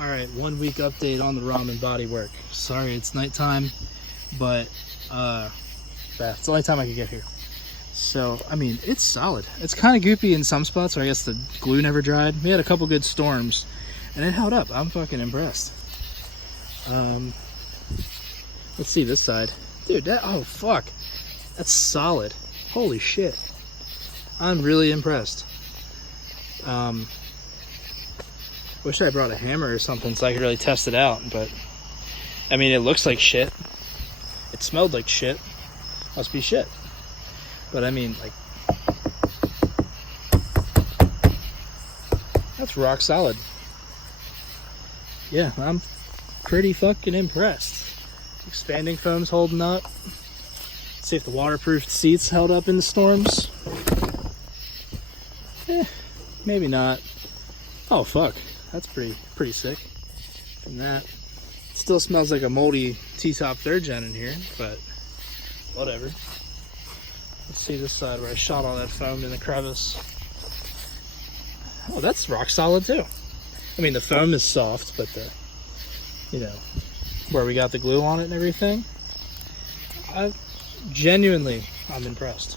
Alright, 1 week update on the ramen bodywork. Sorry, it's nighttime, but it's the only time I could get here. So, I mean, it's solid. It's kind of goopy in some spots, or I guess the glue never dried. We had a couple good storms, and it held up. I'm fucking impressed. Let's see this side. Dude, oh fuck. That's solid. Holy shit. I'm really impressed. Wish I brought a hammer or something so I could really test it out, but I mean, it looks like shit. It smelled like shit. Must be shit. But I mean, like, that's rock solid. Yeah, I'm pretty fucking impressed. Expanding foam's holding up. Let's see if the waterproof seats held up in the storms. Maybe not. Oh fuck, that's pretty sick. From that, it still smells like a moldy T-top 3rd gen in here, but whatever. Let's see this side where I shot all that foam in the crevice. Oh, that's rock solid too. I mean, the foam is soft, but the, you know, where we got the glue on it and everything, I'm impressed.